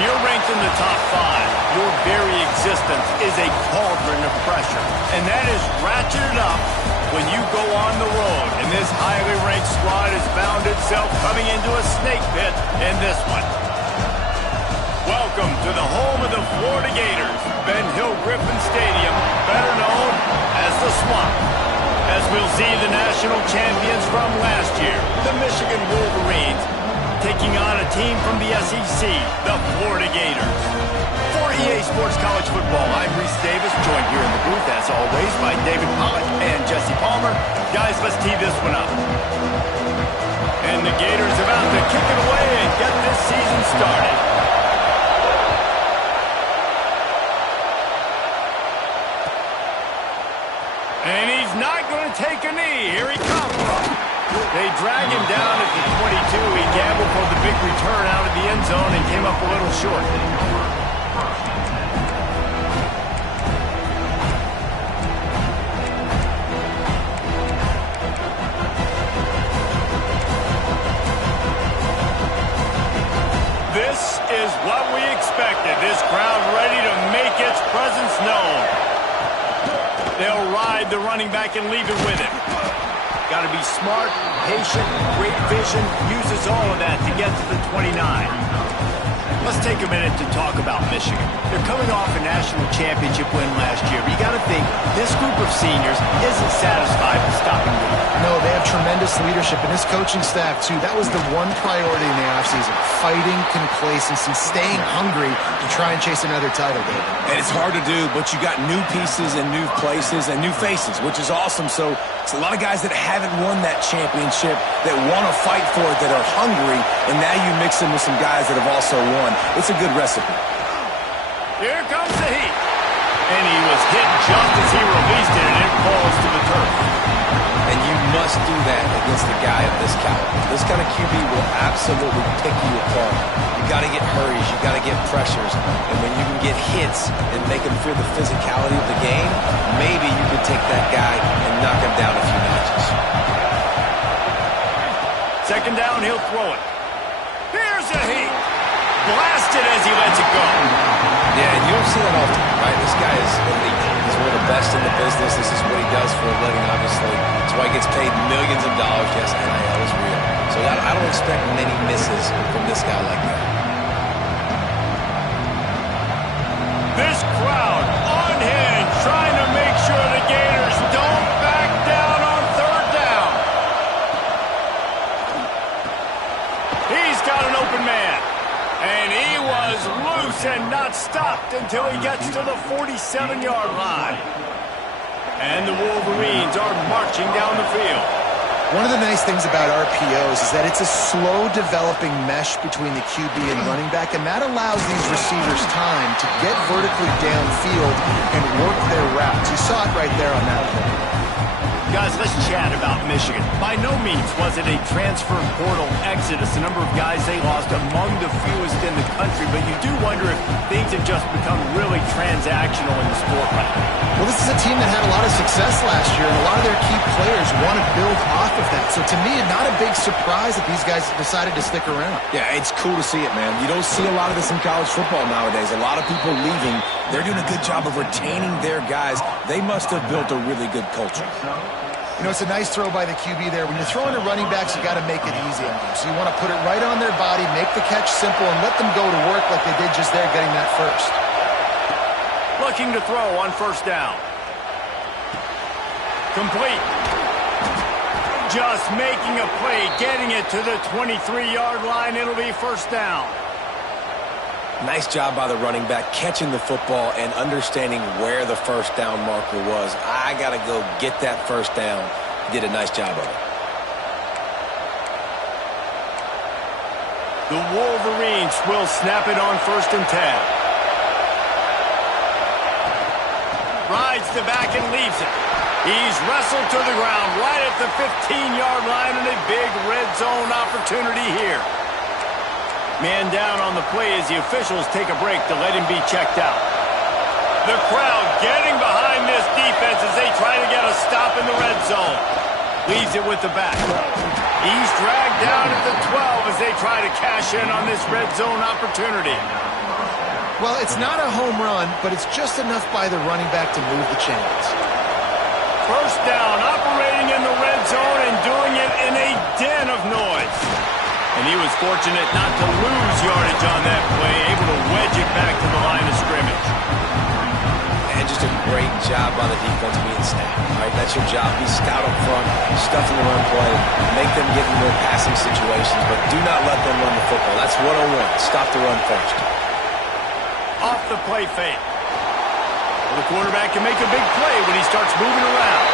When you're ranked in the top 5, your very existence is a cauldron of pressure. And that is ratcheted up when you go on the road. And this highly ranked squad has found itself coming into a snake pit in this one. Welcome to the home of the Florida Gators, Ben Hill Griffin Stadium, better known as the Swamp. As we'll see the national champions from last year, the Michigan Wolverines, taking on a team from the SEC, the Florida Gators. For EA Sports College Football, I'm Reese Davis, joined here in the booth, as always, by David Pollack and Jesse Palmer. Guys, let's tee this one up. And the Gators about to kick it away and get this season started. And he's not going to take a knee. Here he comes. They drag him down at the 22. He gambled for the big return out of the end zone and came up a little short. This is what we expected. This crowd ready to make its presence known. They'll ride the running back and leave it with him. Got to be smart, patient, great vision, uses all of that to get to the 29. Let's take a minute to talk about Michigan. They're coming off a national championship win last year, but you got to think this group of seniors isn't satisfied with stopping them. No, they have tremendous leadership, and this coaching staff, too. That was the one priority in the offseason, fighting complacency, staying hungry to try and chase another title, David. And it's hard to do, but you got new pieces and new places and new faces, which is awesome. So it's a lot of guys that haven't won that championship that want to fight for it, that are hungry, and now you mix them with some guys that have also won. It's a good recipe. Here comes the heat. And he was hit just as he released it, and it falls to the turf. And you must do that against a guy of this caliber. This kind of QB will absolutely pick you apart. You got to get hurries. You got to get pressures. And when you can get hits and make him feel the physicality of the game, maybe you can take that guy and knock him down a few notches. Second down, he'll throw it. Here's the heat. Blasted as he lets it go. Yeah, and you don't see that often, right? This guy is elite. He's one of the best in the business. This is what he does for a living, obviously. That's why he gets paid millions of dollars. Yes, NIL is real. So I don't expect many misses from this guy like that. This crowd unhinged, trying to make sure the Gators don't back down on third down. He's got an open man. And he was loose and not stopped until he gets to the 47-yard line. And the Wolverines are marching down the field. One of the nice things about RPOs is that it's a slow developing mesh between the QB and running back, and that allows these receivers time to get vertically downfield and work their routes. You saw it right there on that play. Guys, let's chat about Michigan. By no means was it a transfer portal exodus. The number of guys they lost among the fewest in the country, but you do wonder if things have just become really transactional in the sport right now. Well, this is a team that had a lot of success last year, and a lot of their key players want to build off of that. So to me, not a big surprise that these guys decided to stick around. Yeah, it's cool to see it, man. You don't see a lot of this in college football nowadays. A lot of people leaving. They're doing a good job of retaining their guys. They must have built a really good culture. You know, it's a nice throw by the QB there. When you're throwing to running backs, you got to make it easy on them. So you want to put it right on their body, make the catch simple, and let them go to work like they did just there, getting that first. Looking to throw on first down. Complete. Just making a play, getting it to the 23-yard line. It'll be first down. Nice job by the running back, catching the football and understanding where the first down marker was. I got to go get that first down. He did a nice job of it. The Wolverines will snap it on 1st and 10. Rides the back and leaves it. He's wrestled to the ground right at the 15-yard line, and a big red zone opportunity here. Man down on the play as the officials take a break to let him be checked out. The crowd getting behind this defense as they try to get a stop in the red zone. Leaves it with the back. He's dragged down at the 12 as they try to cash in on this red zone opportunity. Well, it's not a home run, but it's just enough by the running back to move the chains. First down, operating in the red zone and doing it in a den of noise. And he was fortunate not to lose yardage on that play, able to wedge it back to the line of scrimmage. And just a great job by the defense being stout. Right? That's your job. Be stout up front, stuff in the run play, make them get in more passing situations, but do not let them run the football. That's 101. Stop the run first. Off the play fake. Well, the quarterback can make a big play when he starts moving around.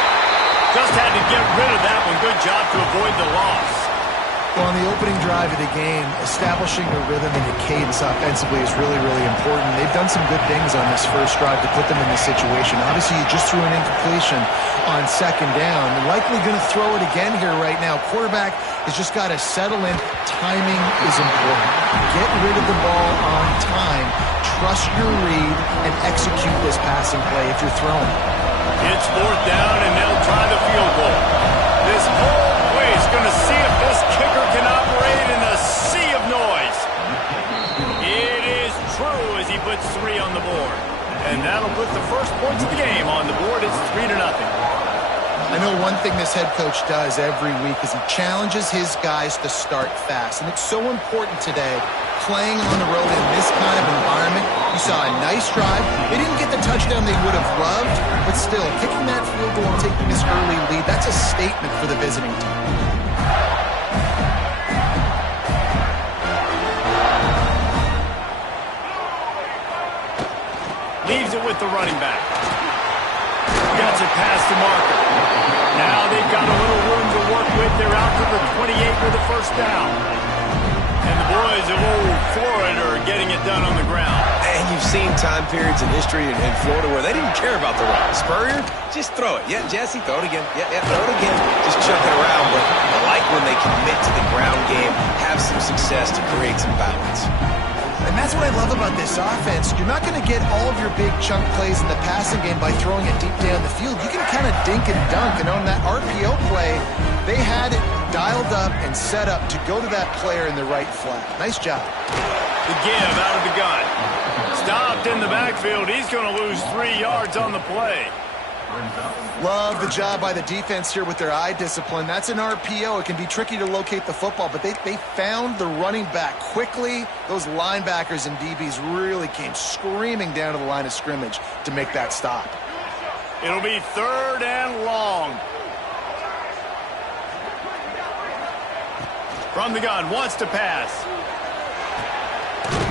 Just had to get rid of that one. Good job to avoid the loss. Well, on the opening drive of the game, establishing a rhythm and a cadence offensively is really, really important. They've done some good things on this first drive to put them in this situation. Obviously, you just threw an incompletion on second down. Likely going to throw it again here right now. Quarterback has just got to settle in. Timing is important. Get rid of the ball on time. Trust your read and execute this passing play if you're throwing. It's fourth down, and they'll try the field goal. This whole play is going to see if this kicker can operate in a sea of noise. It is true as he puts 3 on the board. And that'll put the first points of the game on the board. It's 3-0. I know one thing this head coach does every week is he challenges his guys to start fast. And it's so important today, playing on the road in this kind of environment. You saw a nice drive. They didn't get the touchdown they would have loved, but still, kicking that field goal and taking this early lead, that's a statement for the visiting team. Leaves it with the running back. Gets it past the marker. Now they've got a little room to work with. They're out to the 28 for the first down. And the boys of old Florida are getting it done on the ground. And you've seen time periods in history in Florida where they didn't care about the run. Spurrier, just throw it. Yeah, Jesse, throw it again. Yeah, throw it again. Just chuck it around. But I like when they commit to the ground game, have some success to create some balance. And that's what I love about this offense. You're not going to get all of your big chunk plays in the passing game by throwing it deep down the field. You can kind of dink and dunk. And on that RPO play, they had it dialed up and set up to go to that player in the right flat. Nice job. The give out of the gun. Stopped in the backfield. He's going to lose 3 yards on the play. Love the job by the defense here with their eye discipline. That's an RPO. It can be tricky to locate the football, but they found the running back quickly. Those linebackers and DBs really came screaming down to the line of scrimmage to make that stop. It'll be 3rd and long. From the gun, wants to pass.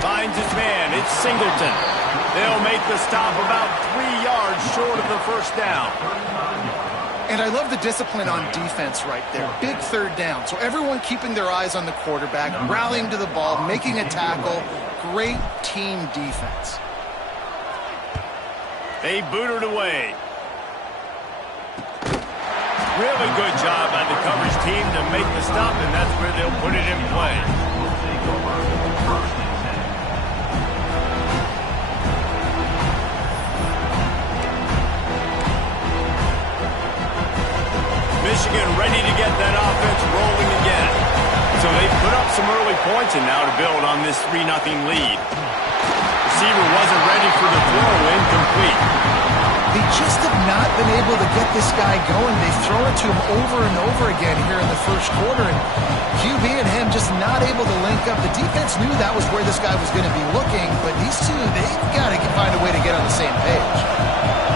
Finds his man. It's Singleton. They'll make the stop about 3 yards short of the first down. And I love the discipline on defense right there. Big 3rd down. So everyone keeping their eyes on the quarterback, rallying to the ball, making a tackle. Great team defense. They boot it away. Really good job by the coverage team to make the stop, and that's where they'll put it in play. Michigan ready to get that offense rolling again. So they put up some early points, and now to build on this 3-0 lead. Receiver wasn't ready for the throw, incomplete. They just have not been able to get this guy going. They've thrown it to him over and over again here in the first quarter, and QB and him just not able to link up. The defense knew that was where this guy was going to be looking, but these two, they've got to find a way to get on the same page.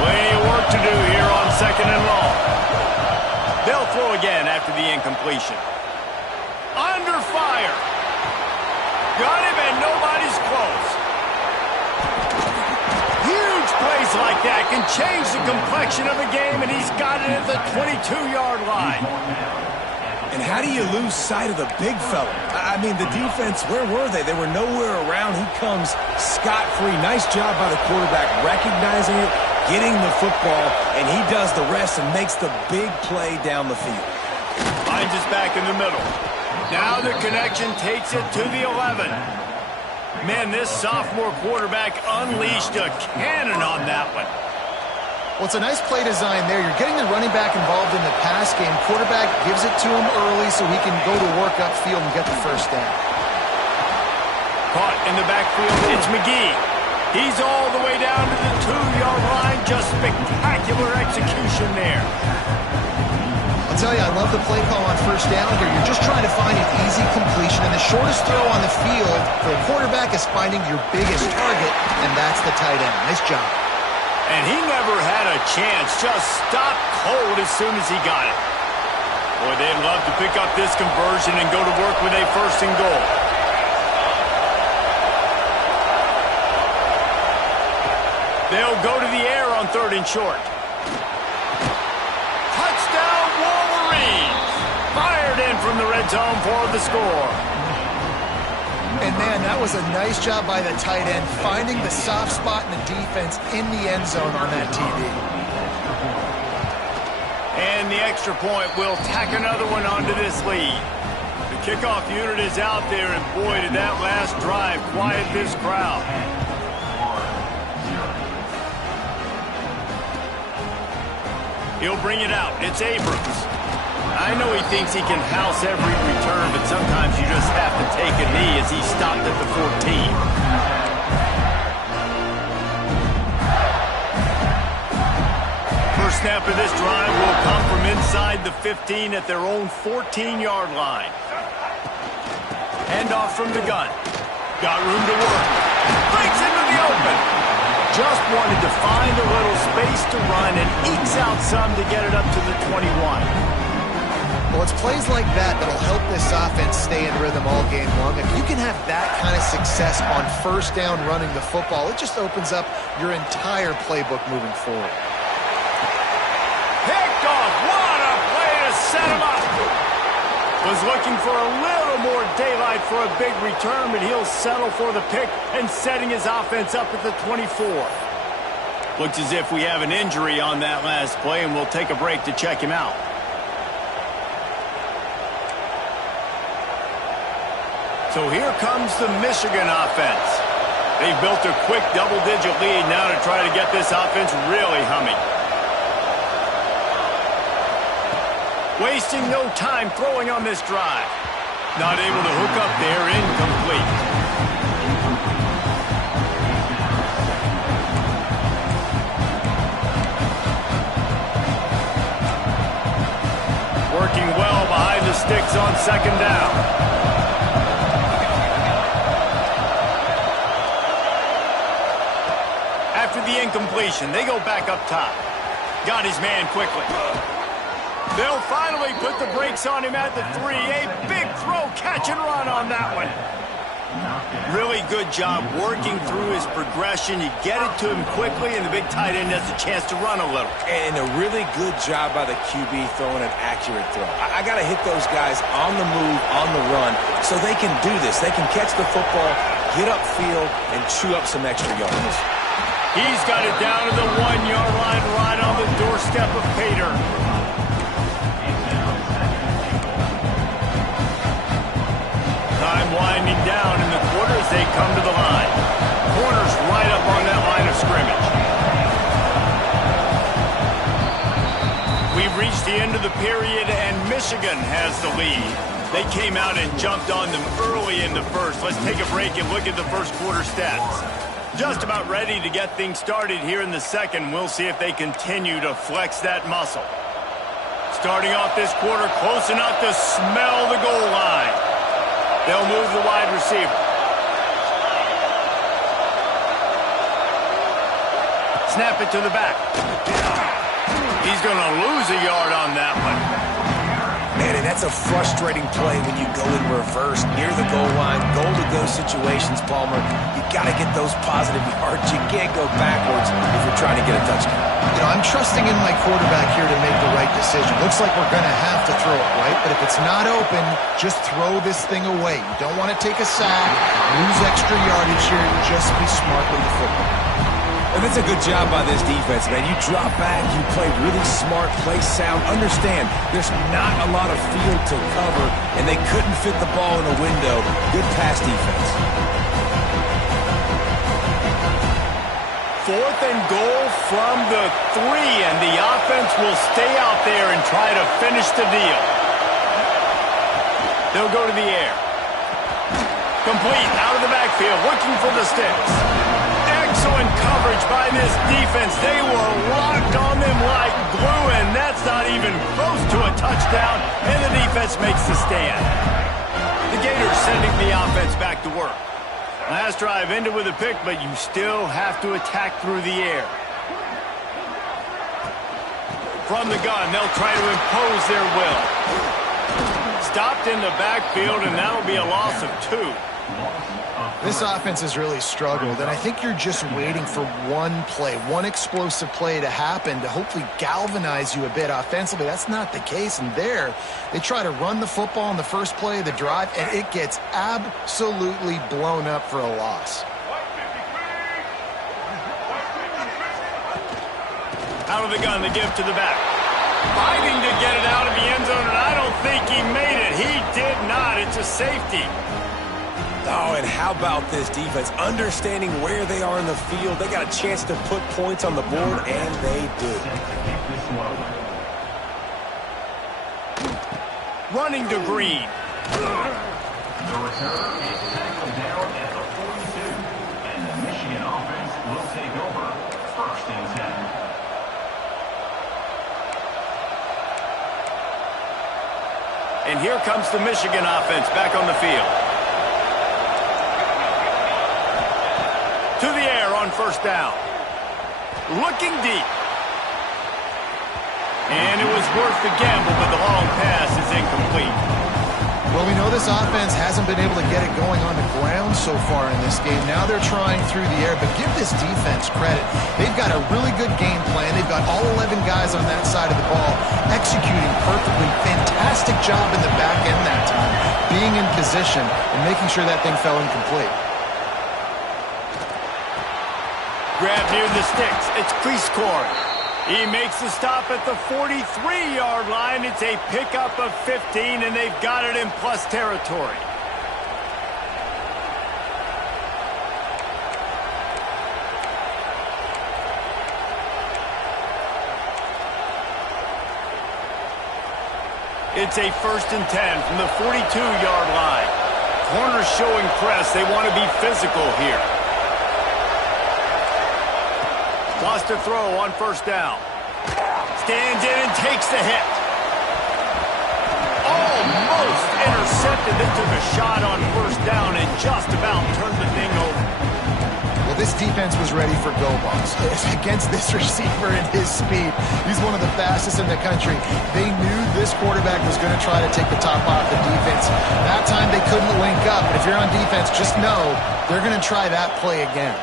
Plenty of work to do here on 2nd and long. They'll throw again after the incompletion. Under fire. Got him, and nobody's close. Huge plays like that can change the complexion of a game, and he's got it at the 22-yard line. And how do you lose sight of the big fella? I mean, the defense, where were they? They were nowhere around. He comes scot-free. Nice job by the quarterback recognizing it, getting the football, and he does the rest and makes the big play down the field. Finds his back in the middle. Now the connection takes it to the 11. Man, this sophomore quarterback unleashed a cannon on that one. Well, it's a nice play design there. You're getting the running back involved in the pass game. Quarterback gives it to him early so he can go to work upfield and get the first down. Caught in the backfield. It's McGee. He's all the way down to the 2-yard line. Just spectacular execution there. I'll tell you, I love the play call on first down here. You're just trying to find an easy completion, and the shortest throw on the field for a quarterback is finding your biggest target, and that's the tight end. Nice job. And he never had a chance. Just stopped cold as soon as he got it. Boy, they'd love to pick up this conversion and go to work with a 1st and goal. They'll go to the air on 3rd and short. Touchdown, Wolverines! Fired in from the red zone for the score. And, man, that was a nice job by the tight end, finding the soft spot in the defense in the end zone on that TV. And the extra point will tack another one onto this lead. The kickoff unit is out there, and boy, did that last drive quiet this crowd. He'll bring it out. It's Abrams. I know he thinks he can house every return, but sometimes you just have to take a knee as he stopped at the 14. First snap of this drive will come from inside the 15 at their own 14-yard line. Handoff from the gun. Got room to work. Breaks into the open. Just wanted to find a little space to run and ekes out some to get it up to the 21. Well, it's plays like that that'll help this offense stay in rhythm all game long. If you can have that kind of success on first down running the football, it just opens up your entire playbook moving forward. Picked off. What a play to set him up. Was looking for a little more daylight for a big return, but he'll settle for the pick and setting his offense up at the 24. Looks as if we have an injury on that last play, and we'll take a break to check him out. So here comes the Michigan offense. They've built a quick double-digit lead now to try to get this offense really humming. Wasting no time throwing on this drive. Not able to hook up there, incomplete. Working well behind the sticks on 2nd down. After the incompletion, they go back up top. Got his man quickly. They'll finally put the brakes on him at the 3. A big throw, catch and run on that one. Really good job working through his progression. You get it to him quickly, and the big tight end has a chance to run a little. And a really good job by the QB throwing an accurate throw. I got to hit those guys on the move, on the run, so they can do this. They can catch the football, get upfield, and chew up some extra yards. He's got it down to the 1-yard line, right on the doorstep of Pater. Time winding down in the quarter as they come to the line. Corners right up on that line of scrimmage. We've reached the end of the period, and Michigan has the lead. They came out and jumped on them early in the first. Let's take a break and look at the first quarter stats. Just about ready to get things started here in the second. We'll see if they continue to flex that muscle. Starting off this quarter, close enough to smell the goal line. They'll move the wide receiver. Snap it to the back. He's going to lose a yard on that one. Man, and that's a frustrating play when you go in reverse near the goal line, goal-to-go situations, Palmer. You got to get those positive yards. You can't go backwards if you're trying to get a touchdown. You know, I'm trusting in my quarterback here to make the right decision. Looks like we're going to have to throw it, right? But if it's not open, just throw this thing away. You don't want to take a sack, lose extra yardage here. Just be smart with the football. And that's a good job by this defense, man. You drop back, you play really smart, play sound. Understand, there's not a lot of field to cover, and they couldn't fit the ball in a window. Good pass defense. 4th and goal from the 3, and the offense will stay out there and try to finish the deal. They'll go to the air. Complete, out of the backfield, looking for the sticks. Excellent coverage by this defense. They were locked on them like glue, and that's not even close to a touchdown, and the defense makes the stand. The Gators sending the offense back to work. Last drive ended with a pick, but you still have to attack through the air. From the gun, they'll try to impose their will. Stopped in the backfield, and that'll be a loss of 2. This offense has really struggled, and I think you're just waiting for one play, one explosive play to happen to hopefully galvanize you a bit offensively. That's not the case, and there, they try to run the football in the first play of the drive, and it gets absolutely blown up for a loss. Out of the gun, the give to the back. Fighting to get it out of the end zone, and I don't think he made it. He did not. It's a safety. Oh, and how about this defense? Understanding where they are in the field. They got a chance to put points on the board, and they do. Running to Green. The return is tackled down at the 42, and the Michigan offense will take over 1st and 10. And here comes the Michigan offense back on the field. To the air on 1st down. Looking deep. And it was worth the gamble, but the long pass is incomplete. Well, we know this offense hasn't been able to get it going on the ground so far in this game. Now they're trying through the air, but give this defense credit. They've got a really good game plan. They've got all 11 guys on that side of the ball executing perfectly. Fantastic job in the back end that time, being in position and making sure that thing fell incomplete. Grab near the sticks. It's Cleescore. He makes the stop at the 43-yard line. It's a pickup of 15, and they've got it in plus territory. It's a 1st and 10 from the 42-yard line. Corners showing press. They want to be physical here. Wants to throw on 1st down. Stands in and takes the hit. Almost intercepted. They took a shot on 1st down and just about turned the thing over. Well, this defense was ready for go balls. Against this receiver and his speed, he's one of the fastest in the country. They knew this quarterback was going to try to take the top off the defense. That time they couldn't link up. But if you're on defense, just know they're going to try that play again.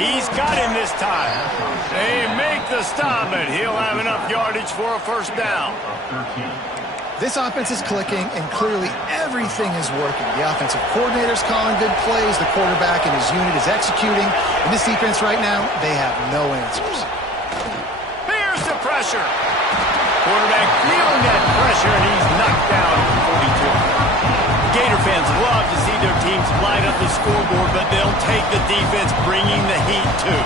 He's got him this time. They make the stop, and he'll have enough yardage for a 1st down. This offense is clicking, and clearly everything is working. The offensive coordinator's calling good plays. The quarterback and his unit is executing. And this defense right now, they have no answers. Here's the pressure. Quarterback feeling that pressure, and he's knocked down at the 42. Gator fans love to see their teams light up the scoreboard, but they'll take the defense bringing the heat too.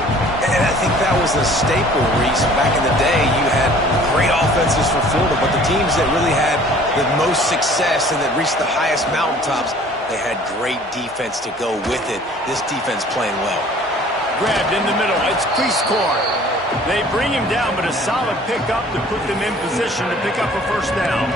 And I think that was a staple, Reese. Back in the day, you had great offenses for Florida, but the teams that really had the most success and that reached the highest mountaintops, they had great defense to go with it. This defense playing well. Grabbed in the middle. It's Cleescore. They bring him down, but a solid pickup to put them in position to pick up a 1st down.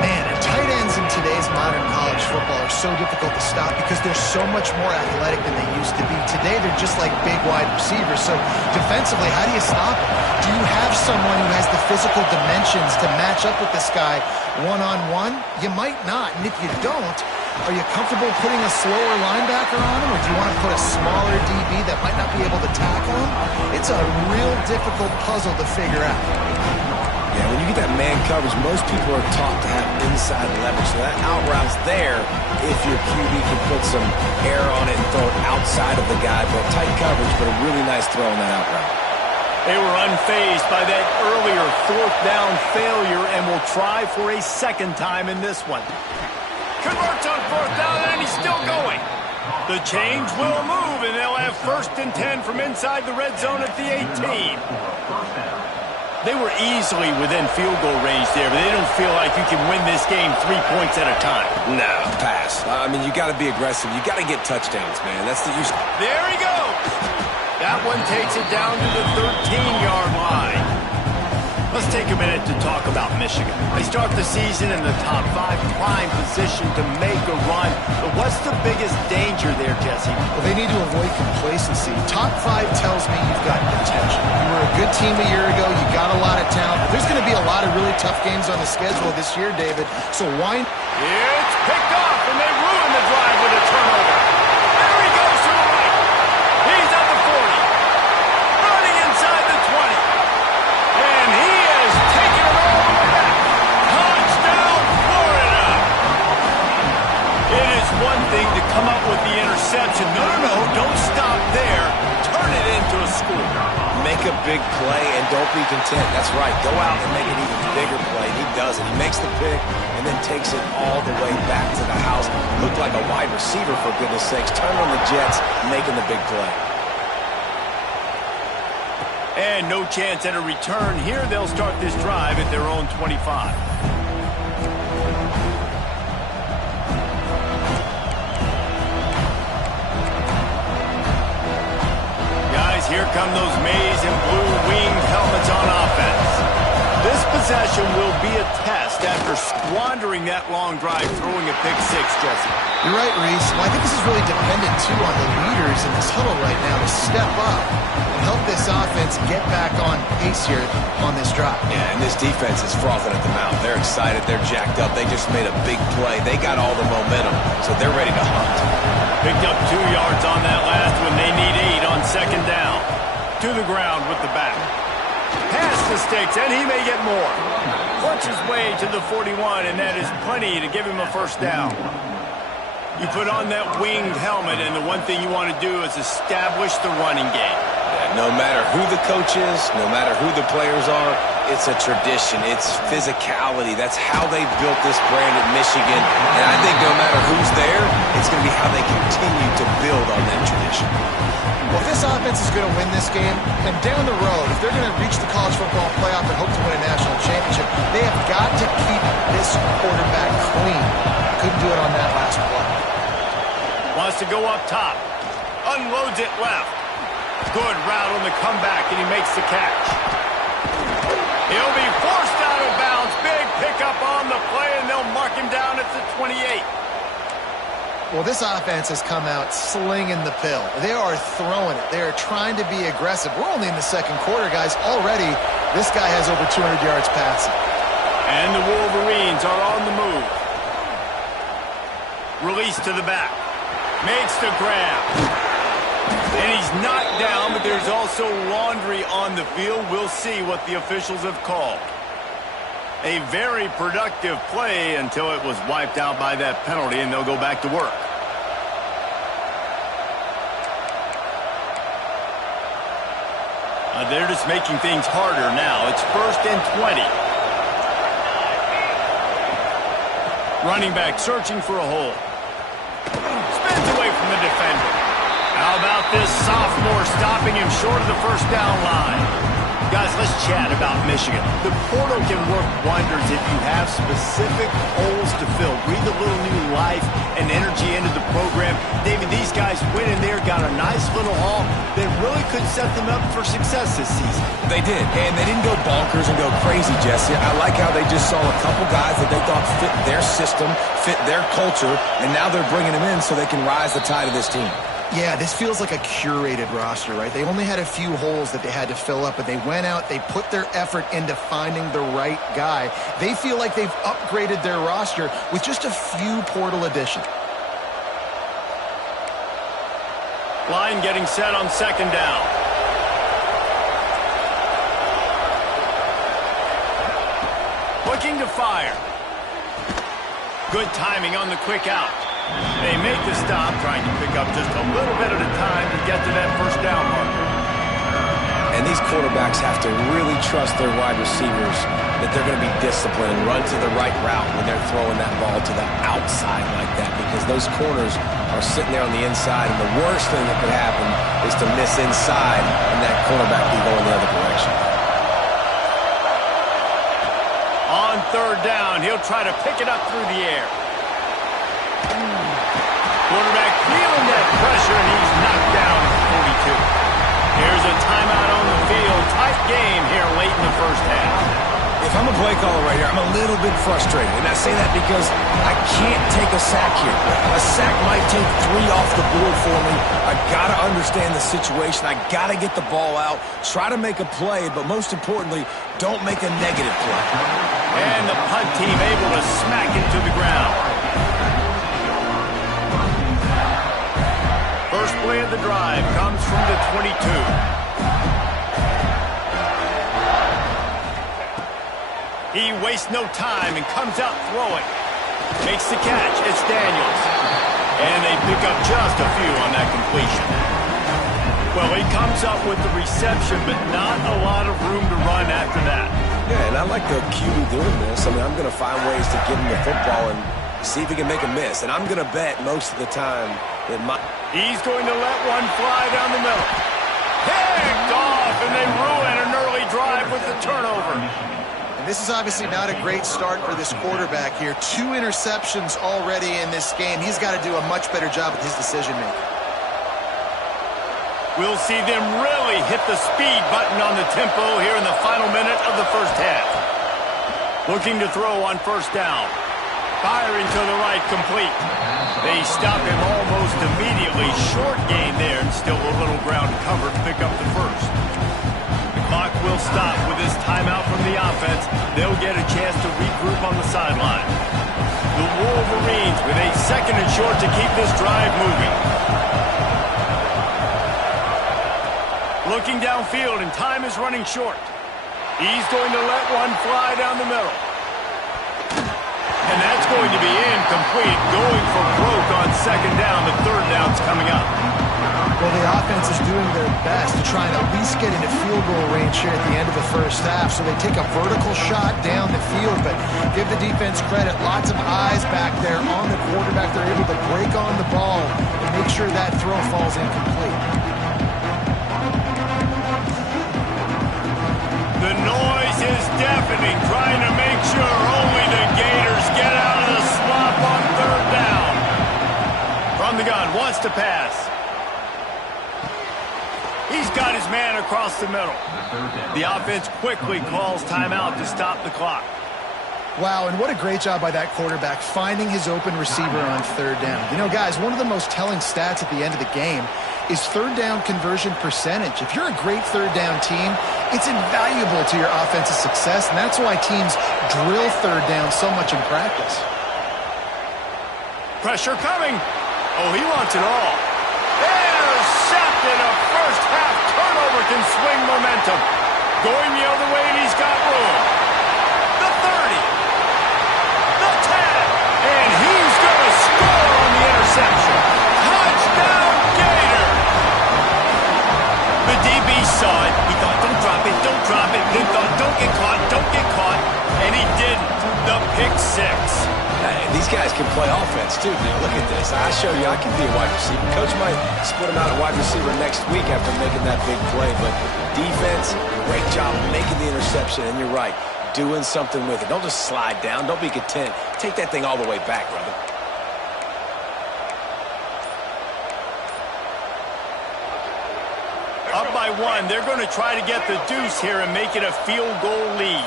Man, and tight ends in today's modern college football are so difficult to stop because they're so much more athletic than they used to be. Today, they're just like big wide receivers. So defensively, how do you stop them? Do you have someone who has the physical dimensions to match up with this guy one-on-one? You might not. And if you don't, are you comfortable putting a slower linebacker on him, or do you want to put a smaller DB that might not be able to tackle him? It's a real difficult puzzle to figure out. Yeah, when you get that man coverage, most people are taught to have inside leverage. So that out route's there if your QB can put some air on it and throw it outside of the guy. But tight coverage, but a really nice throw on that out route. They were unfazed by that earlier 4th down failure and will try for a 2nd time in this one. Converts on 4th down, and he's still going. The change will move, and they'll have 1st and 10 from inside the red zone at the 18. They were easily within field goal range there, but they don't feel like you can win this game 3 points at a time. No, pass. I mean, you got to be aggressive. You got to get touchdowns, man. That's the use. There he goes. That one takes it down to the 13-yard line. Let's take a minute to talk about Michigan. They start the season in the top 5, prime position to make a run. But what's the biggest danger there, Jesse? Well, they need to avoid complacency. Top 5 tells me you've got potential. You were a good team a year ago. You got a lot of talent. But there's going to be a lot of really tough games on the schedule this year, David. So why... It's picked off, and they ruin the drive with a turnover. There he goes to the right. He's at the 40. Running inside the 20. And he is taking it all the way back. Touchdown, Florida. It is one thing to come up with the interception. No, don't stop there. Turn it into a score. Make a big play and don't be content. That's right. Go out and make an even bigger play. He does it. He makes the pick and then takes it all the way back to the house. Looked like a wide receiver, for goodness sakes. Turn on the Jets, making the big play. And no chance at a return here. They'll start this drive at their own 25. Guys, here come those maize and blue winged helmets on offense. This possession will be a test after squandering that long drive, throwing a pick 6, Jesse. You're right, Reese. Well, I think this is really dependent, too, on the leaders in this huddle right now to step up and help this offense get back on pace here on this drive. Yeah, and this defense is frothing at the mouth. They're excited. They're jacked up. They just made a big play. They got all the momentum, so they're ready to hunt. Picked up 2 yards on that last one. They need 8 on second down. To the ground with the back. Past the sticks, and he may get more. Works his way to the 41, and that is plenty to give him a first down. You put on that winged helmet, and the one thing you want to do is establish the running game. No matter who the coach is, no matter who the players are, it's a tradition. It's physicality. That's how they built this brand at Michigan. And I think no matter who's there, it's going to be how they continue to build on that tradition. Well, if this offense is going to win this game, and down the road, if they're going to reach the college football playoff and hope to win a national championship, they have got to keep this quarterback clean. Couldn't do it on that last play. Wants to go up top. Unloads it left. Good route on the comeback, and he makes the catch. He'll be forced out of bounds. Big pickup on the play, and they'll mark him down at the 28. Well, this offense has come out slinging the pill. They are throwing it. They are trying to be aggressive. We're only in the second quarter, guys. Already, this guy has over 200 yards passing. And the Wolverines are on the move. Release to the back. Makes the grab. And he's knocked down, but there's also laundry on the field. We'll see what the officials have called. A very productive play until it was wiped out by that penalty, and they'll go back to work. They're just making things harder now. It's 1st and 20. Running back searching for a hole. Spins away from the defender. How about this sophomore stopping him short of the first down line? Guys, let's chat about Michigan. The portal can work wonders if you have specific holes to fill. Breathe a little new life and energy into the program. David, these guys went in there, got a nice little haul that really could set them up for success this season. They did, and they didn't go bonkers and go crazy, Jesse. I like how they just saw a couple guys that they thought fit their system, fit their culture, and now they're bringing them in so they can rise the tide of this team. Yeah, this feels like a curated roster, right? They only had a few holes that they had to fill up, but they went out, they put their effort into finding the right guy. They feel like they've upgraded their roster with just a few portal additions. Line getting set on second down. Looking to fire. Good timing on the quick out. They make the stop, trying to pick up just a little bit at a time to get to that first down marker. And these quarterbacks have to really trust their wide receivers that they're going to be disciplined and run to the right route when they're throwing that ball to the outside like that, because those corners are sitting there on the inside, and the worst thing that could happen is to miss inside and that cornerback be going the other direction. third down. He'll try to pick it up through the air. Quarterback feeling that pressure, and he's knocked down at the 42. Here's a timeout on the field. Tight game here late in the first half. If I'm a play caller right here, I'm a little bit frustrated. And I say that because I can't take a sack here. A sack might take 3 off the board for me. I got to understand the situation. I got to get the ball out, try to make a play, but most importantly, don't make a negative play. And the punt team able to smack him to the ground. First play of the drive comes from the 22. He wastes no time and comes out throwing. Makes the catch. It's Daniels. And they pick up just a few on that completion. Well, he comes up with the reception, but not a lot of room to run after that. Yeah, and I like the QB doing this. I mean, I'm going to find ways to get him the football and see if he can make a miss. And I'm going to bet most of the time that He's going to let one fly down the middle. Picked off, and they ruin an early drive with the turnover. And this is obviously not a great start for this quarterback here. 2 interceptions already in this game. He's got to do a much better job with his decision-making. We'll see them really hit the speed button on the tempo here in the final minute of the first half. Looking to throw on first down. Firing to the right, complete. They stop him almost immediately. Short gain there, and still a little ground cover to pick up the first. The clock will stop with this timeout from the offense. They'll get a chance to regroup on the sideline. The Wolverines with a second and short to keep this drive moving. Looking downfield, and time is running short. He's going to let one fly down the middle. And that's going to be incomplete. Going for broke on second down. The third down's coming up. Well, the offense is doing their best to try and at least get into field goal range here at the end of the first half. So they take a vertical shot down the field, but give the defense credit. Lots of eyes back there on the quarterback. They're able to break on the ball and make sure that throw falls incomplete. The noise is deafening, trying to make sure only the Gators get out of the slump on third down. From the gun, wants to pass. He's got his man across the middle. The offense quickly calls timeout to stop the clock. Wow, and what a great job by that quarterback finding his open receiver on third down. You know, guys, one of the most telling stats at the end of the game is third down conversion percentage. If you're a great third down team, it's invaluable to your offensive success, and that's why teams drill third down so much in practice. Pressure coming. Oh, he wants it all. Intercepted. A first half turnover can swing momentum. Going the other way, and he's got room. The 30. The 10. And he's going to score on the interception. Touchdown, Gator. The DB saw it. He thought, don't drop it, don't drop it. Then thought, don't get caught, don't get caught. And he didn't. The pick six. These guys can play offense, too. Now, look at this. I show you I can be a wide receiver. Coach might split him out at wide receiver next week after making that big play. But defense, great job making the interception. And you're right, doing something with it. Don't just slide down. Don't be content. Take that thing all the way back, brother. Up by one. They're going to try to get the deuce here and make it a field goal lead.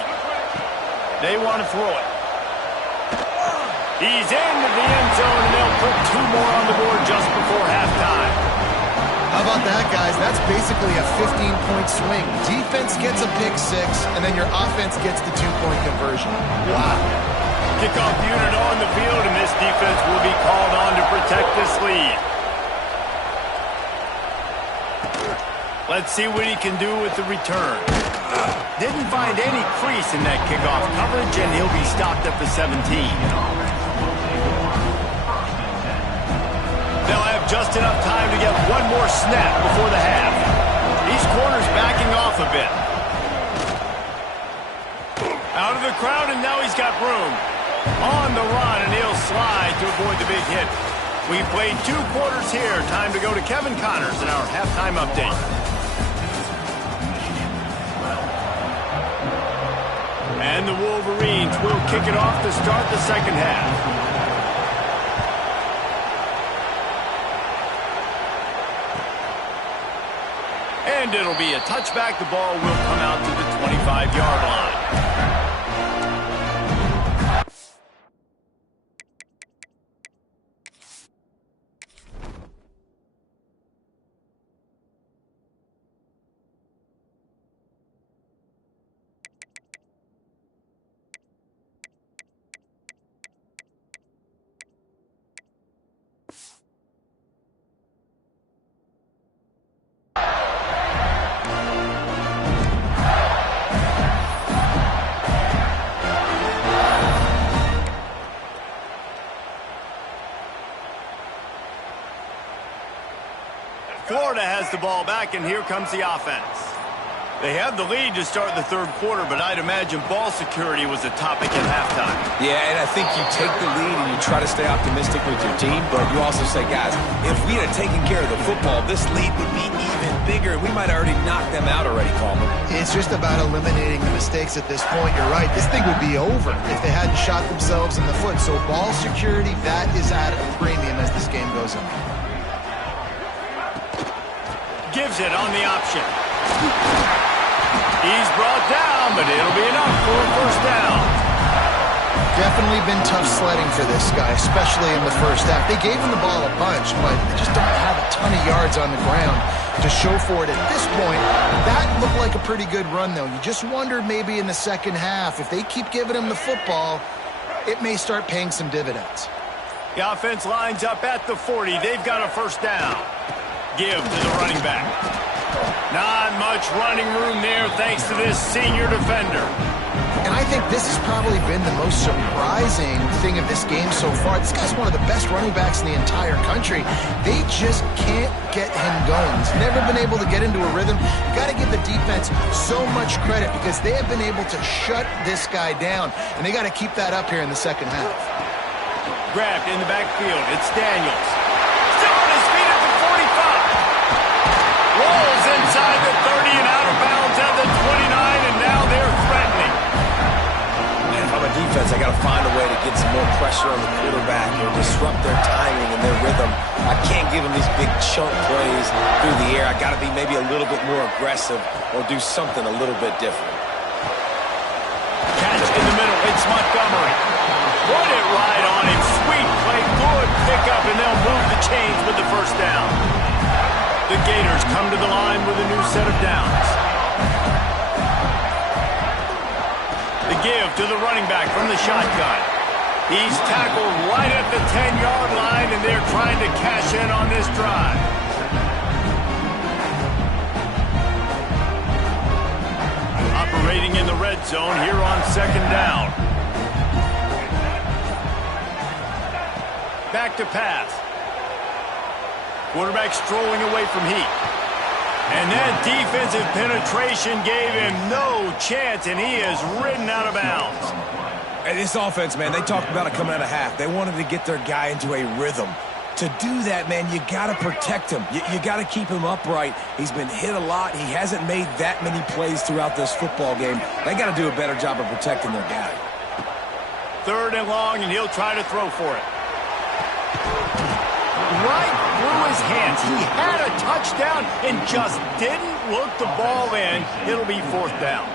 They want to throw it. He's into the end zone, and they'll put 2 more on the board just before halftime. How about that, guys? That's basically a 15-point swing. Defense gets a pick six, and then your offense gets the 2-point conversion. Wow. Kickoff unit on the field, and this defense will be called on to protect this lead. Let's see what he can do with the return. Didn't find any crease in that kickoff coverage, and he'll be stopped at the 17. They'll have just enough time to get one more snap before the half. These corners backing off a bit. Out of the crowd, and now he's got room. On the run, and he'll slide to avoid the big hit. We played 2 quarters here. Time to go to Kevin Connors in our halftime update. And the Wolverines will kick it off to start the second half. And it'll be a touchback. The ball will come out to the 25-yard line. Florida has the ball back, and here comes the offense. They have the lead to start the third quarter, but I'd imagine ball security was a topic at halftime. Yeah, and I think you take the lead and you try to stay optimistic with your team, but you also say, guys, if we had taken care of the football, this lead would be even bigger. We might have already knocked them out already, Coleman. It's just about eliminating the mistakes at this point. You're right. This thing would be over if they hadn't shot themselves in the foot. So ball security, that is at a premium as this game goes on. Gives it on the option. He's brought down, but it'll be enough for a first down. Definitely been tough sledding for this guy, especially in the first half. They gave him the ball a bunch, but they just don't have a ton of yards on the ground to show for it at this point. That looked like a pretty good run, though. You just wonder maybe in the second half, if they keep giving him the football, it may start paying some dividends. The offense lines up at the 40. They've got a first down. Give to the running back. Not much running room there thanks to this senior defender. And I think this has probably been the most surprising thing of this game so far. This guy's one of the best running backs in the entire country. They just can't get him going. He's never been able to get into a rhythm. You got to give the defense so much credit because they have been able to shut this guy down. And they got to keep that up here in the second half. Grabbed in the backfield. It's Daniels. Still on his feet at the 45. Rolls inside the 30 and out of bounds at the 29, and now they're threatening. And if I'm a defense, I got to find a way to get some more pressure on the quarterback or disrupt their timing and their rhythm. I can't give them these big chunk plays through the air. I got to be maybe a little bit more aggressive or do something a little bit different. Catch in the middle. It's Montgomery. Put it right on him. Sweet play. Good pickup, and they'll move the chains with the first down. The Gators come to the line with a new set of downs. The give to the running back from the shotgun. He's tackled right at the 10-yard line, and they're trying to cash in on this drive. Operating in the red zone here on second down. Back to pass. Quarterback strolling away from Heat. And that defensive penetration gave him no chance, and he is ridden out of bounds. And this offense, man, they talked about it coming out of half. They wanted to get their guy into a rhythm. To do that, man, you got to protect him. You got to keep him upright. He's been hit a lot. He hasn't made that many plays throughout this football game. They got to do a better job of protecting their guy. Third and long, and he'll try to throw for it. Right through his hands. He had a touchdown and just didn't look the ball in. It'll be fourth down.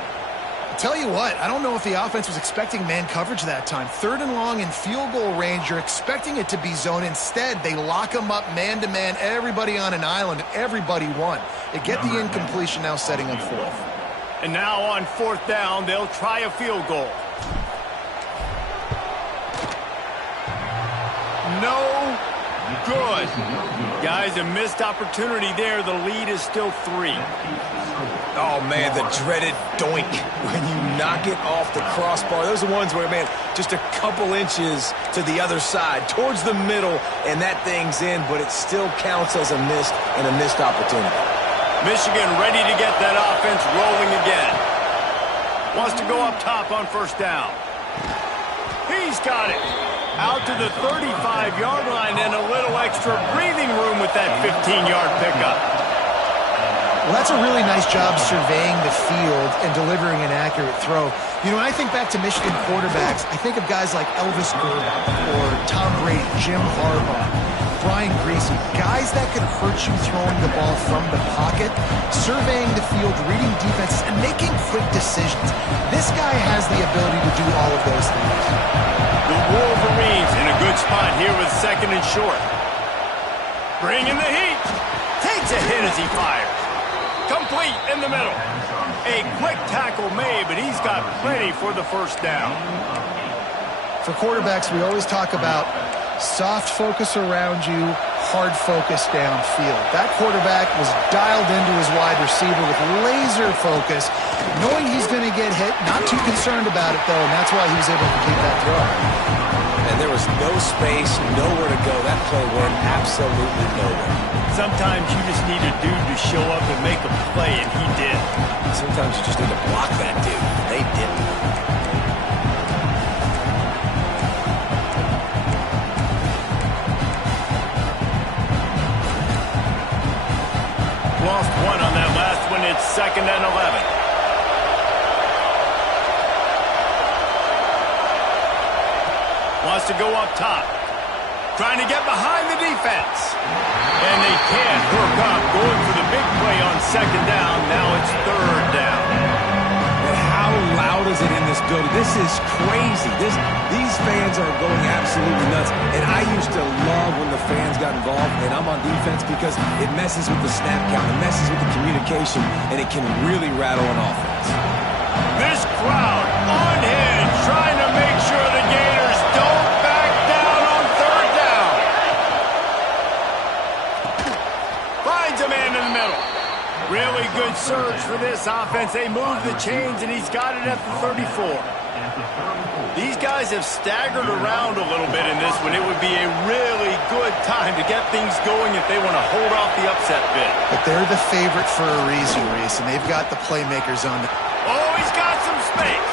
Tell you what, I don't know if the offense was expecting man coverage that time. Third and long in field goal range, you're expecting it to be zone. Instead, they lock them up man-to-man, everybody on an island, everybody won. They get the incompletion now setting up fourth. And now on fourth down, they'll try a field goal. No good. Guys, a missed opportunity there. The lead is still 3. Oh, man, the dreaded doink when you knock it off the crossbar. Those are ones where, man, just a couple inches to the other side, towards the middle, and that thing's in, but it still counts as a missed and a missed opportunity. Michigan ready to get that offense rolling again. Wants to go up top on first down. He's got it. Out to the 35-yard line and a little extra breathing room with that 15-yard pickup. Well, that's a really nice job surveying the field and delivering an accurate throw. You know, when I think back to Michigan quarterbacks, I think of guys like Elvis Green or Tom Brady, Jim Harbaugh, Brian Griese, guys that could hurt you throwing the ball from the pocket, surveying the field, reading defenses, and making quick decisions. This guy has the ability to do all of those things. The Wolverines in a good spot here with second and short. Bringing the heat. Takes a hit as he fires. Complete in the middle. A quick tackle made, but he's got plenty for the first down. For quarterbacks, we always talk about soft focus around you, hard focus downfield. That quarterback was dialed into his wide receiver with laser focus, knowing he's going to get hit, not too concerned about it, though, and that's why he was able to complete that throw. And there was no space, nowhere to go. That play went absolutely nowhere. Sometimes you just need a dude to show up and make a play, and he did. Sometimes you just need to block that dude. They didn't. Lost one on that last one. It's 2nd and 11. Wants to go up top. Trying to get behind the defense. And they can't hook up. Going for the big play on 2nd down. Now it's 3rd down. And how loud is it in this building? This is crazy. These fans are going absolutely nuts. And I used to love when the fans got involved, and I'm on defense because it messes with the snap count, it messes with the communication, and it can really rattle an offense. This crowd on edge, trying to make sure the Gators don't back down on 3rd down. Finds a man in the middle. Really good surge for this offense. They move the chains, and he's got it at the 34. These guys have staggered around a little bit in this one. It would be a really good time to get things going if they want to hold off the upset bid. But they're the favorite for a reason, Reese, and they've got the playmakers on the... Oh, he's got some space.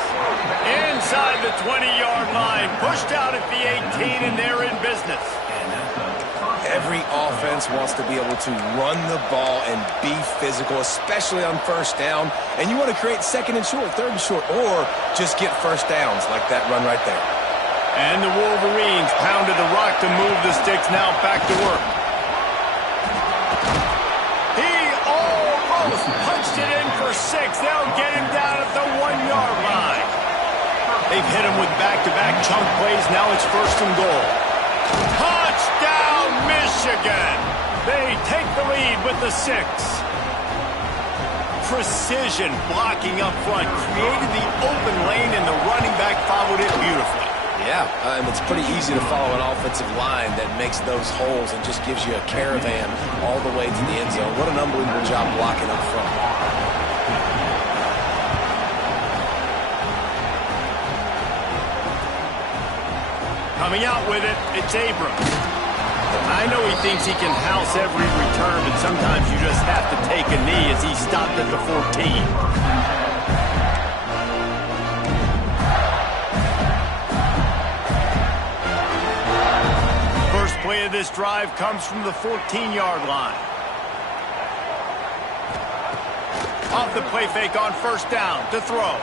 Inside the 20-yard line. Pushed out at the 18, and they're in business. Every offense wants to be able to run the ball and be physical, especially on 1st down. And you want to create 2nd and short, 3rd and short, or just get 1st downs like that run right there. And the Wolverines pounded the rock to move the sticks. Now back to work. He almost punched it in for 6. They'll get him down at the 1-yard line. They've hit him with back-to-back chunk plays. Now it's 1st and goal. Touchdown, Michigan! They take the lead with the 6. Precision blocking up front, created the open lane, and the running back followed it beautifully. Yeah, it's pretty easy to follow an offensive line that makes those holes and just gives you a caravan all the way to the end zone. What an unbelievable job blocking up front. Coming out with it, it's Abrams. I know he thinks he can house every return, but sometimes you just have to take a knee as he stopped at the 14. First play of this drive comes from the 14-yard line. Off the play fake on 1st down to throw.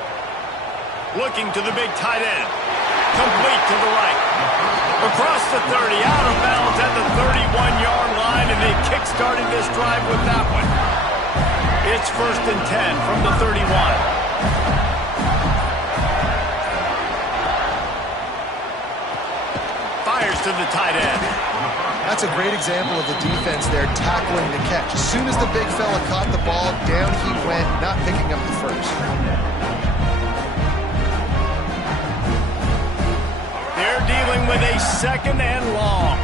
Looking to the big tight end. Complete to the right. Across the 30, out of bounds at the 31-yard line, and they kick-started this drive with that one. It's 1st and 10 from the 31. Fires to the tight end. That's a great example of the defense there tackling the catch. As soon as the big fella caught the ball, down he went, not picking up the first. They're dealing with a 2nd and long.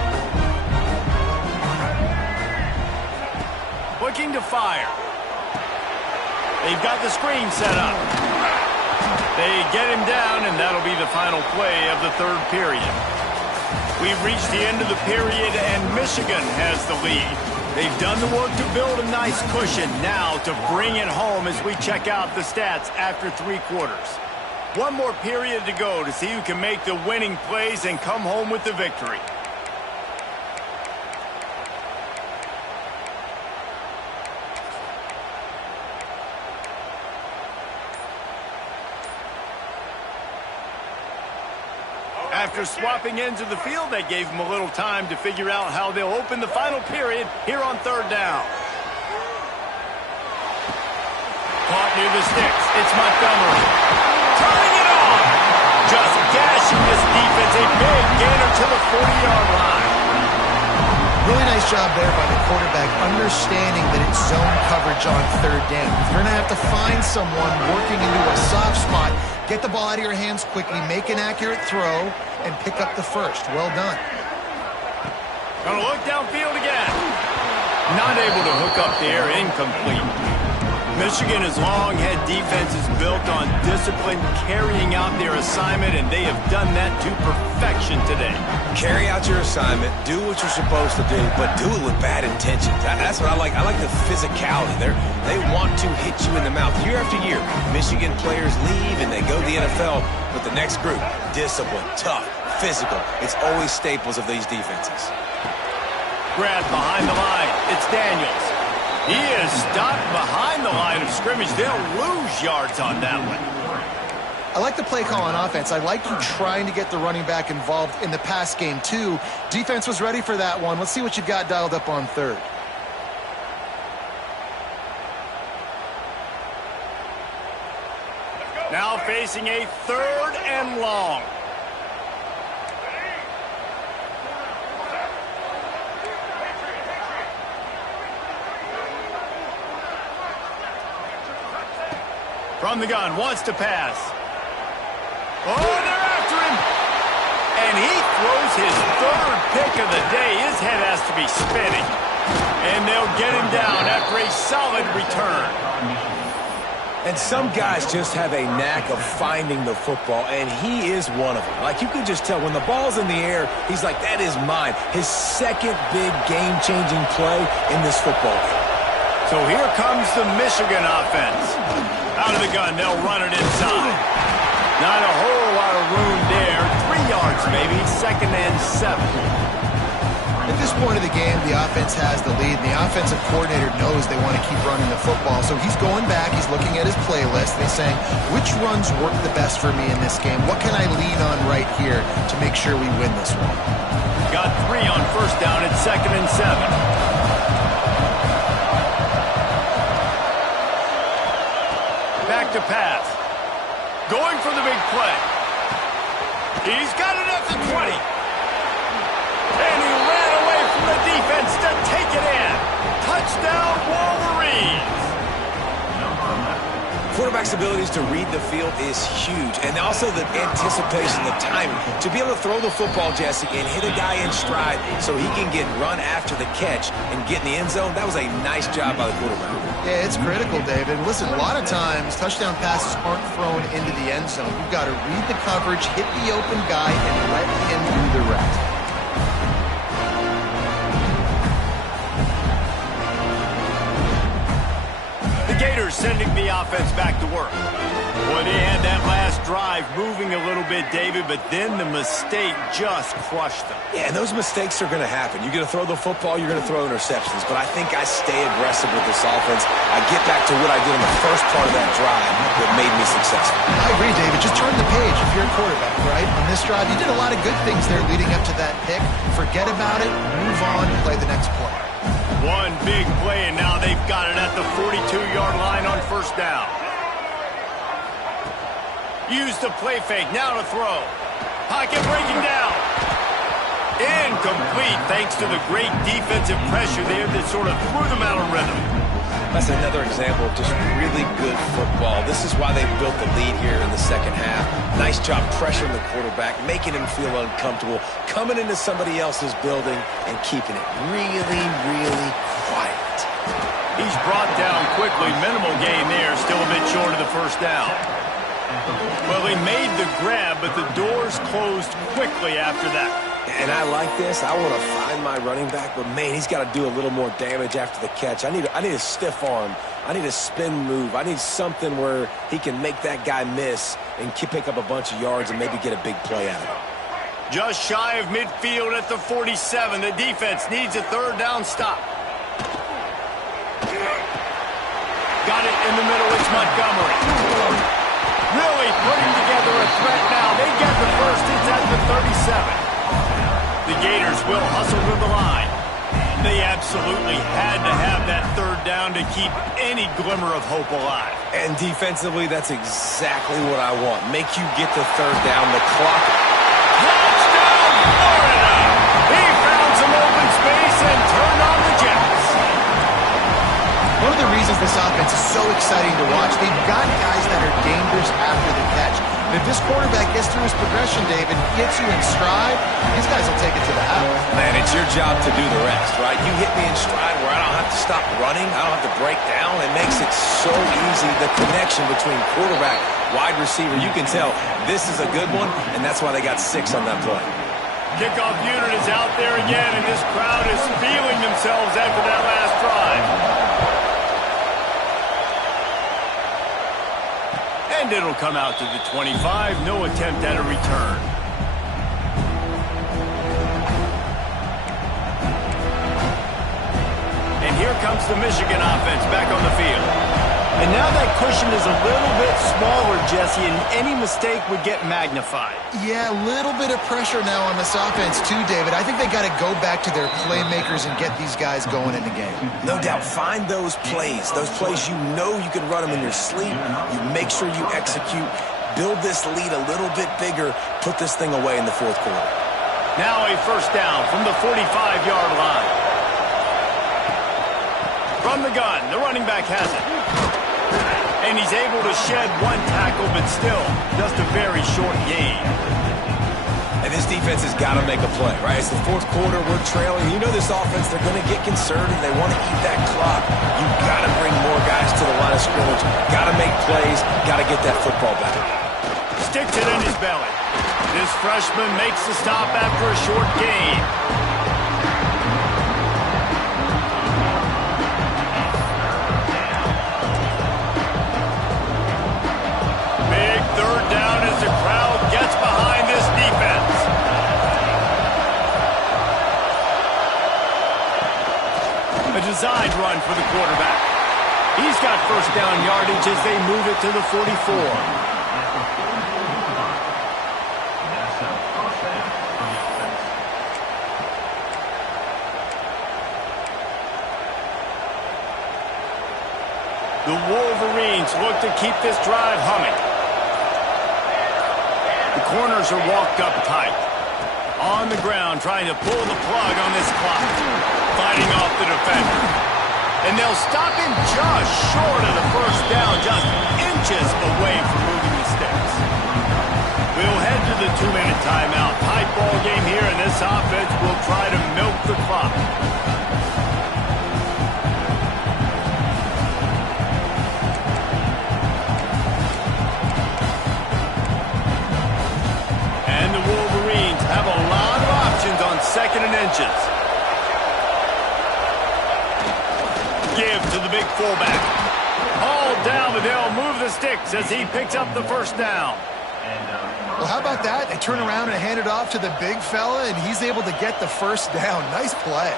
Looking to fire. They've got the screen set up. They get him down, and that'll be the final play of the 3rd period. We've reached the end of the period, and Michigan has the lead. They've done the work to build a nice cushion. Now to bring it home as we check out the stats after 3 quarters. One more period to go to see who can make the winning plays and come home with the victory. After swapping ends of the field, they gave him a little time to figure out how they'll open the final period here on third down. Caught near the sticks. It's Montgomery. Turning it on. Just gashing this defense. A big gainer to the 40-yard line. Really nice job there by the quarterback, understanding that it's zone coverage on third down. You're going to have to find someone working into a soft spot, get the ball out of your hands quickly, make an accurate throw, and pick up the first. Well done. Gonna look downfield again. Not able to hook up there, incomplete. Michigan has long had defenses built on discipline, carrying out their assignment, and they have done that to perfection today. Carry out your assignment, do what you're supposed to do, but do it with bad intentions. That's what I like. I like the physicality. They want to hit you in the mouth. Year after year, Michigan players leave and they go to the NFL, but the next group, discipline, tough, physical. It's always staples of these defenses. Grab behind the line. It's Daniels. He is stopped behind the line of scrimmage. They'll lose yards on that one. I like the play call on offense. I like you trying to get the running back involved in the pass game, too. Defense was ready for that one. Let's see what you've got dialed up on third. Now facing a third and long. From the gun, wants to pass. Oh, they're after him. And he throws his third pick of the day. His head has to be spinning. And they'll get him down after a solid return. And some guys just have a knack of finding the football, and he is one of them. Like, you can just tell when the ball's in the air, he's like, that is mine. His second big game-changing play in this football game. So here comes the Michigan offense. Out of the gun, they'll run it inside. Not a whole lot of room there. 3 yards maybe, 2nd and 7. At this point of the game, the offense has the lead, and the offensive coordinator knows they want to keep running the football. So he's going back, he's looking at his playlist, and he's saying, which runs work the best for me in this game? What can I lean on right here to make sure we win this one? Got 3 on first down at 2nd and 7. Back to pass. Going for the big play. He's got it at the 20. And he ran away from the defense to take it in. Touchdown, Wolverines. Quarterback's abilities to read the field is huge, and also the anticipation, the timing. To be able to throw the football, Jesse, and hit a guy in stride so he can get run after the catch and get in the end zone, that was a nice job by the quarterback. Yeah, it's critical, David. Listen, a lot of times, touchdown passes aren't thrown into the end zone. You've got to read the coverage, hit the open guy, and let him do the rest. The Gators sending the offense back to work. Well, they had that last drive moving a little bit, David, but then the mistake just crushed them. Yeah, and those mistakes are going to happen. You're going to throw the football, you're going to throw interceptions, but I think I stay aggressive with this offense. I get back to what I did in the first part of that drive that made me successful. I agree, David. Just turn the page if you're a quarterback, right? On this drive, you did a lot of good things there leading up to that pick. Forget about it, move on, and play the next play. One big play, and now they've got it at the 42-yard line on first down. Use the play fake, now to throw. Pocket breaking down. Incomplete, thanks to the great defensive pressure there that sort of threw them out of rhythm. That's another example of just really good football. This is why they built the lead here in the second half. Nice job pressuring the quarterback, making him feel uncomfortable, coming into somebody else's building and keeping it really, really quiet. He's brought down quickly. Minimal gain there, still a bit short of the first down. Well, he made the grab, but the doors closed quickly after that. And I like this. I want to find my running back, but, man, he's got to do a little more damage after the catch. I need a stiff arm. I need a spin move. I need something where he can make that guy miss and pick up a bunch of yards and maybe get a big play out of it. Just shy of midfield at the 47. The defense needs a third down stop. Got it in the middle. It's Montgomery. Really putting together a threat now. They get the first. It's at the 37. The Gators will hustle to the line. They absolutely had to have that third down to keep any glimmer of hope alive. And defensively, that's exactly what I want. Make you get the third down. The clock. Touchdown, Florida! He found some open space and turned on the Jets. One of the reasons this offense is so exciting to watch, they've got guys that are dangerous after the catch. And if this quarterback gets through his progression, David, gets you in stride, these guys will take it to the house. Man, it's your job to do the rest, right? You hit me in stride where I don't have to stop running. I don't have to break down. It makes it so easy, the connection between quarterback, wide receiver. You can tell this is a good one, and that's why they got 6 on that play. Kickoff unit is out there again, and this crowd is feeling themselves after that last drive. And it'll come out to the 25. No attempt at a return. And here comes the Michigan offense back on the field. And now that cushion is a little bit smaller, Jesse, and any mistake would get magnified. Yeah, a little bit of pressure now on this offense too, David. I think they got to go back to their playmakers and get these guys going in the game. No doubt. Find those plays you know you can run them in your sleep. You make sure you execute. Build this lead a little bit bigger. Put this thing away in the fourth quarter. Now a first down from the 45-yard line. From the gun, the running back has it. And he's able to shed one tackle, but still just a very short gain. And this defense has got to make a play, right? It's the fourth quarter. We're trailing. You know this offense, they're going to get concerned, and they want to eat that clock. You've got to bring more guys to the line of scrimmage. Got to make plays. Got to get that football back. Sticks it in his belly. This freshman makes the stop after a short gain. Third down as the crowd gets behind this defense. A designed run for the quarterback. He's got first down yardage as they move it to the 44. The Wolverines look to keep this drive humming. The corners are walked up tight. On the ground, trying to pull the plug on this clock. Fighting off the defender. And they'll stop him just short of the first down, just inches away from moving the sticks. We'll head to the 2-minute timeout. Tight ball game here, and this offense will try to milk the clock. Have a lot of options on 2nd and inches. Give to the big fullback. All down, but they'll move the sticks as he picks up the first down. Well, how about that? They turn around and hand it off to the big fella, and he's able to get the first down. Nice play.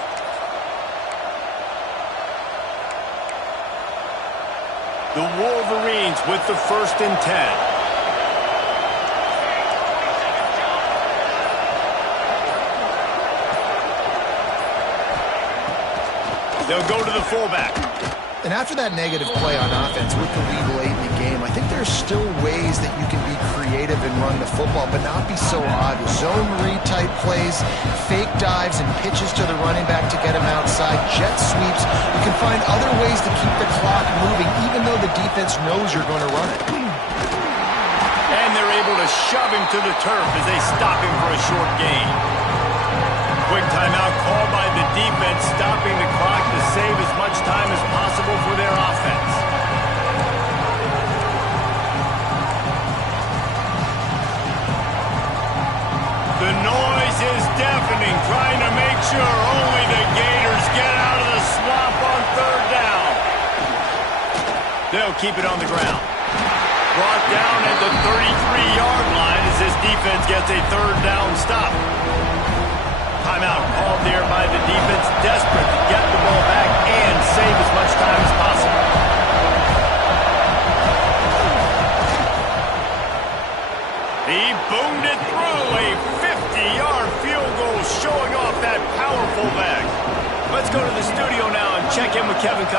The Wolverines with the 1st and 10. They'll go to the fullback. And after that negative play on offense with the lead late in the game, I think there's still ways that you can be creative and run the football, but not be so odd. Zone read type plays, fake dives and pitches to the running back to get him outside, jet sweeps. You can find other ways to keep the clock moving, even though the defense knows you're going to run it. And they're able to shove him to the turf as they stop him for a short gain. Quick timeout called by the defense, stopping the clock to save as much time as possible for their offense. The noise is deafening, trying to make sure only the Gators get out of the swamp on 3rd down. They'll keep it on the ground. Brought down at the 33-yard line as this defense gets a 3rd down stop. Timeout called there by the defense, desperate to get the ball back and save as much time as possible.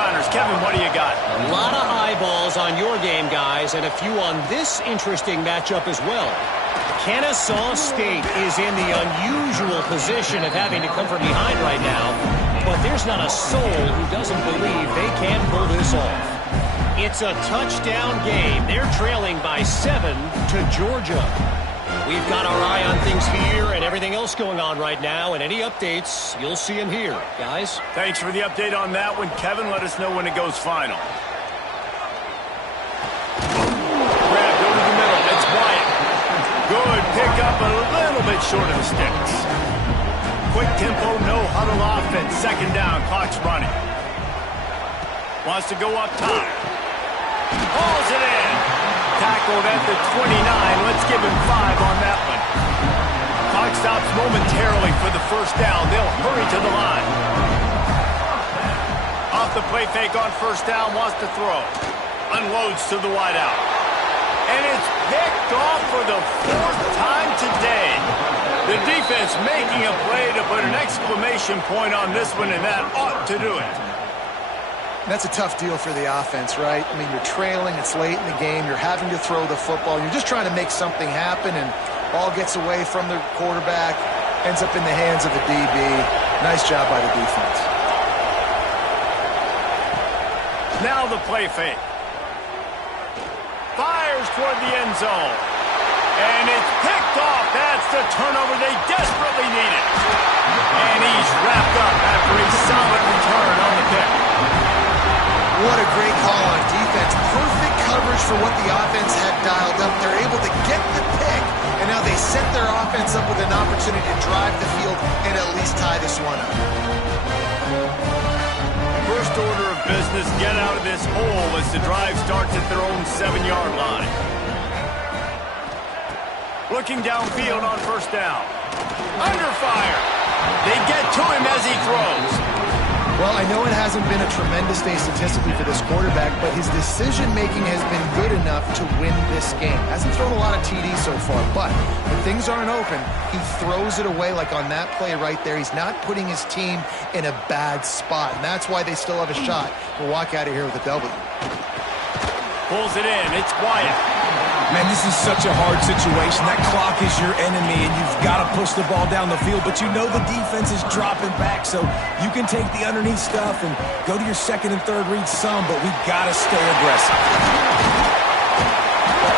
49ers. Kevin, what do you got? A lot of eyeballs on your game, guys, and a few on this interesting matchup as well. Kennesaw State is in the unusual position of having to come from behind right now, but there's not a soul who doesn't believe they can pull this off. It's a touchdown game. They're trailing by 7 to Georgia. We've got our eye on things here and everything else going on right now, and any updates, you'll see them here. Guys? Thanks for the update on that one, Kevin. Let us know when it goes final. Grab, go to the middle. It's Wyatt. Good pick up, a little bit short of the sticks. Quick tempo, no huddle offense. Second down, clock's running. Wants to go up top. Hauls it in. Tackled at the 29. Let's give him 5 on that one. Clock stops momentarily for the first down. They'll hurry to the line. Off the play fake on first down, wants to throw. Unloads to the wideout. And it's picked off for the 4th time today. The defense making a play to put an exclamation point on this one, and that ought to do it. That's a tough deal for the offense, right? I mean, you're trailing, it's late in the game, you're having to throw the football, you're just trying to make something happen, and ball gets away from the quarterback, ends up in the hands of the DB. Nice job by the defense. Now the play fake. Fires toward the end zone. And it's picked off. That's the turnover they desperately needed. And he's wrapped up after a solid return on the pick. What a great call on defense. Perfect coverage for what the offense had dialed up. They're able to get the pick, and now they set their offense up with an opportunity to drive the field and at least tie this one up. First order of business, get out of this hole as the drive starts at their own 7-yard line. Looking downfield on first down. Under fire. They get to him as he throws. Well, I know it hasn't been a tremendous day statistically for this quarterback, but his decision-making has been good enough to win this game. Hasn't thrown a lot of TDs so far, but when things aren't open, he throws it away like on that play right there. He's not putting his team in a bad spot, and that's why they still have a shot to walk out of here with a W. Pulls it in. It's Wyatt. Man, this is such a hard situation. That clock is your enemy, and you've got to push the ball down the field, but you know the defense is dropping back, so you can take the underneath stuff and go to your second and third read some, but we've got to stay aggressive.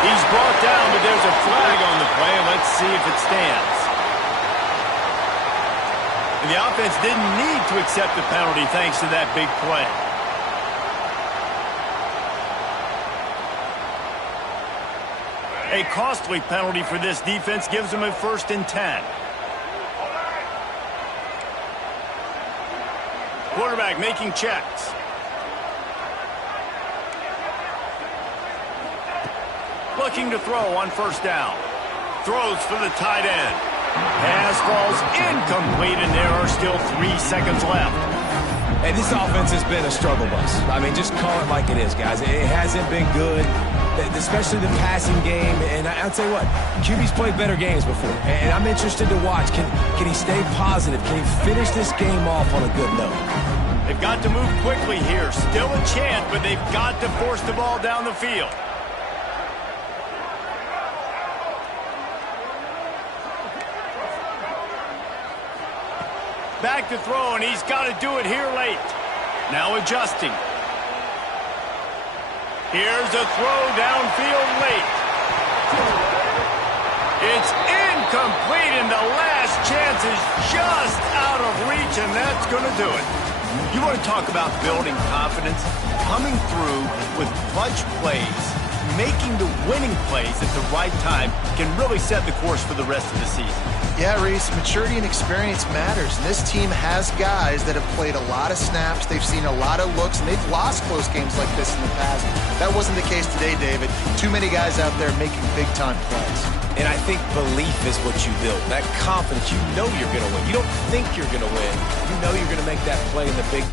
He's brought down, but there's a flag on the play, and let's see if it stands. And the offense didn't need to accept the penalty thanks to that big play. A costly penalty for this defense gives them a 1st and 10. Quarterback making checks. Looking to throw on first down. Throws for the tight end. Pass falls incomplete, and there are still 3 seconds left. Hey, this offense has been a struggle bus. I mean, just call it like it is, guys. It hasn't been good, especially the passing game. And I'll tell you what, QB's played better games before. And I'm interested to watch. Can he stay positive? Can he finish this game off on a good note? They've got to move quickly here. Still a chance, but they've got to force the ball down the field. Back to throw, and he's got to do it here late. Now adjusting. Here's a throw downfield late. It's incomplete, and the last chance is just out of reach, and that's going to do it. You want to talk about building confidence? Coming through with clutch plays, making the winning plays at the right time can really set the course for the rest of the season. Yeah, Reese, maturity and experience matters. And this team has guys that have played a lot of snaps. They've seen a lot of looks, and they've lost close games like this in the past. That wasn't the case today, David. Too many guys out there making big-time plays. And I think belief is what you build. That confidence, you know you're going to win. You don't think you're going to win. You know you're going to make that play in the big